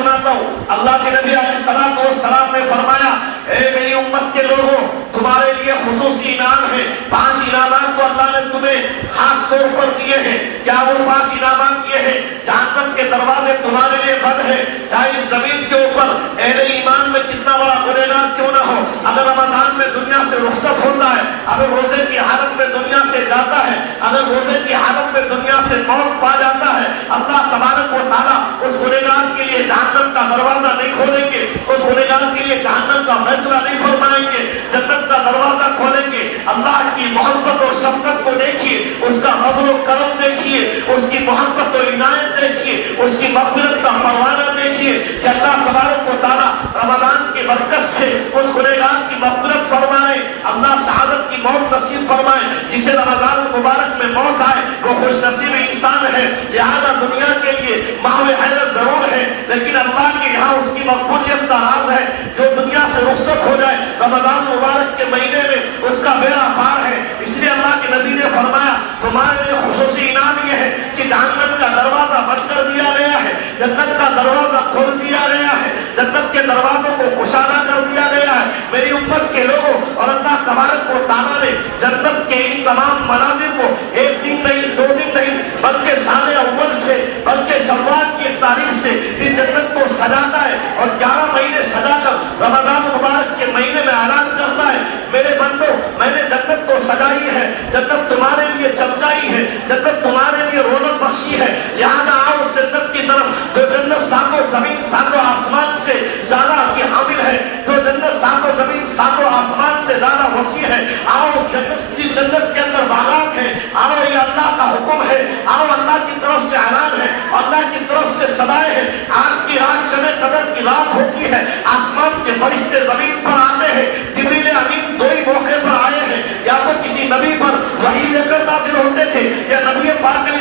سناتا ہوں، اللہ کے نبی علیہ السلام نے فرمایا اے میری امت کے لوگوں، تمہارے لیے خصوصی انعام ہے، 5 انعامات تو اللہ نے تمہیں خاص طور پر دیے ہیں۔ کیا وہ 5 انعامات یہ ہیں؟ جہنم کے دروازے تمہارے لیے بند ہیں، چاہے اس زمین کے اوپر اہل ایمان میں کتنا بڑا گنہگار کیوں نہ ہو، اگر رمضان میں دنیا سے رخصت ہوتا ہے، اگر روزے کی حالت میں دنیا سے جاتا ہے، اگر روزے کی حالت میں دنیا سے موت پا جاتا ہے، اللہ تبارک و تعالیٰ اس گنہگار کے لیے جہنم کا دروازہ نہیں کھولیں گے، اس گنہگار کے لیے جہنم کا فیصلہ نہیں فرمائیں گے، جنت کا دروازہ کھولیں گے۔ اللہ کی محبت اور شفقت کو دیکھیے، اس کا فضل و کرم دیکھیے، اس کی محبت و عنایت دیکھیے، اس کی مغفرت کا پروانہ دیکھیے کہ اللہ تبارک و تعالیٰ رمضان کی برکت سے اس گنہگار کی مغفرت فرمائے، اللہ سعادت کی موت نصیب فرمائے۔ جسے رمضان المبارک میں موت آئے وہ خوش نصیب انسان ہے۔ لہذا دنیا کے لیے محو حیرت ضرور ہے، لیکن اللہ کے یہاں اس کی مقبولیت کا راز ہے۔ جو دنیا سے رخصت ہو جائے رمضان مبارک کے مہینے میں اس کا بیڑا پار ہے۔ اس لیے اللہ کے نبی نے فرمایا تمہارے لیے خصوصی انعام یہ ہے کہ جہنم کا دروازہ بند کر دیا گیا ہے، جنت کا دروازہ کھول دیا گیا ہے، جنت کے دروازوں کو کشادہ کر دیا گیا ہے۔ میری امت کے لوگوں، اور اللہ تبارک و تعالیٰ نے جنت کے ان تمام مناظر کو 1 دن نہیں 2 دن نہیں بلکہ سال اول سے، بلکہ شوال کی 1 تاریخ سے اس جنت کو سجاتا ہے اور 11 مہینے سجا کر رمضان مبارک کے مہینے میں اعلان کرتا ہے میرے بندو میں نے جنت کو سجائی ہے، جنت تمہارے لیے چمکائی ہے، جنت تمہارے لیے رونق بخشی ہے، لہذا آؤ اس جنت کی طرف جو جنت ساتوں زمین ساتوں آسمان سے زیادہ کی حامل ہے، جو جنت ساتوں زمین ساتوں آسمان سے زیادہ وسیع ہے۔ آؤ اس جنت کی، جنت کے اندر باغات ہیں، آؤ یہ اللہ کا حکم ہے، آؤ اللہ کی طرف سے اعلان ہے، اللہ کی طرف سے صدائے ہیں۔ آج کی رات شب قدر کی رات ہوتی ہے، آسمان سے فرشتے زمین پر آتے ہیں، جبریل امین 2 ہی موقع پر آئے ہیں، یا تو کسی نبی پر وحی لے کر نازل ہوتے تھے یا نبی پاک علیہ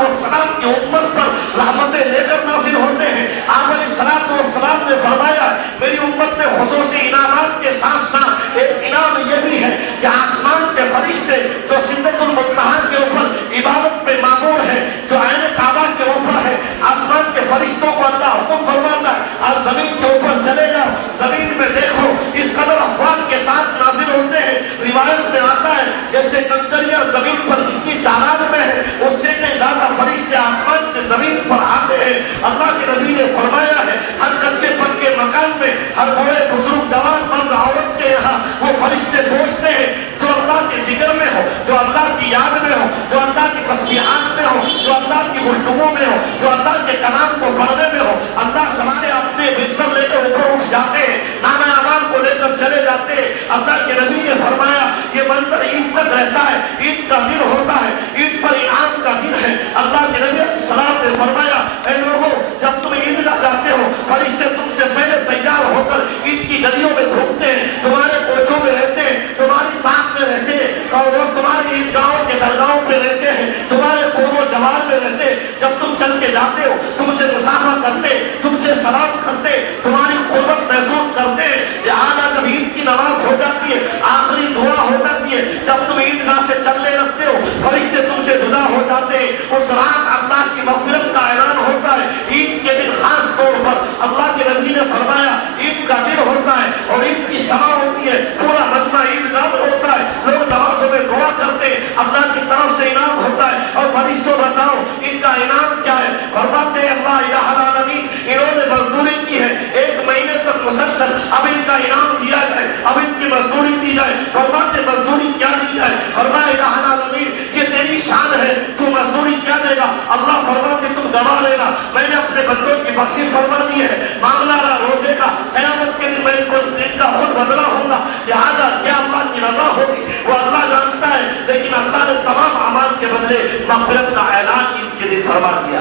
السلام کی امت پر رحمتیں لے کر نازل ہوتے ہیں۔ آپ علیہ السلام نے فرمایا میری امت میں خصوصی انعامات کے ساتھ ساتھ ایک انعام یہ بھی ہے کہ آسمان کے فرشتے جو سدرۃ المنتہا کے اوپر عبادت پہ مامور ہے، جو عین کعبہ کے اوپر ہے، آسمان کے فرشتوں کو اللہ حکم فرماتا ہے آج زمین کے اوپر چلے جاؤ، زمین میں دیکھو، اس قدر افواج کے ساتھ نازل ہوتے ہیں۔ روایت میں آتا ہے جیسے کنکریاں زمین پر جتنی تعداد میں ہے اس سے کہیں زیادہ فرشتے آسمان سے زمین پر آتے ہیں۔ اللہ کے نبی نے فرمایا ہے ہر کچے پکے مکان میں، ہر بوڑھے بزرگ جوان مرد عورت کے یہاں وہ فرشتے پہنچتے ہیں جو اللہ کے ذکر میں ہو، جو اللہ کی یاد میں ہو، جو اللہ کی تسبیحات میں ہو، جو اللہ کی گفتگو میں ہو، جو اللہ کے کلام کو پڑھنے میں ہو۔ اللہ فرشتے اپنے بستر لے کر اوپر اٹھ جاتے ہیں، نانا امان کو لے کر چلے جاتے ہیں۔ اللہ کے نبی نے فرمایا یہ منظر عید تک رہتا ہے، عید کا دن ہوتا ہے، عید پر انعام کا دن ہے۔ اللہ کے نبی علیہ السلام نے فرمایا اے لوگوں جب تم عیدگاہ جاتے ہو فرشتے تم سے پہلے تیار ہو کر عید کی گلیوں میں گھومتے ہیں، تمہارے کوچوں میں رہتے ہیں، تمہاری باغ میں رہتے ہیں، اور وہ تمہاری عیدگاہوں کے درگاہوں پہ رہتے ہیں، تمہارے قرب و جوار میں رہتے ہیں۔ جب تم چل کے جاتے ہو تم سے مصافحہ کرتے، تم سے سلام کرتے، تمہاری قربت محسوس کرتے ہیں۔ لہٰذا جب عید کی نماز ہو جاتی ہے، آخری دعا ہو جاتی ہے، جب تم عیدگاہ سے چلنے لگتے ہو فرشتے تم سے جدا ہو جاتے ہیں۔ اس رات اللہ کی مغفرت کا اعلان ہوتا ہے۔ عید کے دن خاص طور پر اللہ کے نبی نے فرمایا عید کا دن ہوتا ہے اور عید کی سما ہوتی ہے، پورا مجمع عیدگاہ میں ہوتا ہے، لوگ نمازوں میں دعا کرتے ہیں، اللہ کی طرف سے انعام ہوتا ہے۔ اور فرشتوں بتاؤ ان کا انعام کیا ہے؟ فرماتے ہیں اللہ الہ العالمین انہوں نے مزدوری کی ہے 1 مہینے تک مسلسل، اب ان کا انعام دیا جائے، اب ان کی مزدوری دی جائے۔ فرماتے مزدوری کیا دی جائے؟ فرمایا الہ العالمین یہ تیری شان ہے، تو مزدوری کیا دے گا؟ اللہ فرماتے تم گوا لینا، میں نے اپنے بندوں کی بخشش فرما دی ہے، معاملہ رہا روزے کا، قیامت کے دن میں ان کا خود بدلا ہوں گا۔ لہٰذا کیا اللہ کی رضا ہوگی وہ اللہ جانتا ہے، لیکن اللہ نے تمام اعمال کے بدلے مغفرت کا اعلان عید کے دن فرما دیا۔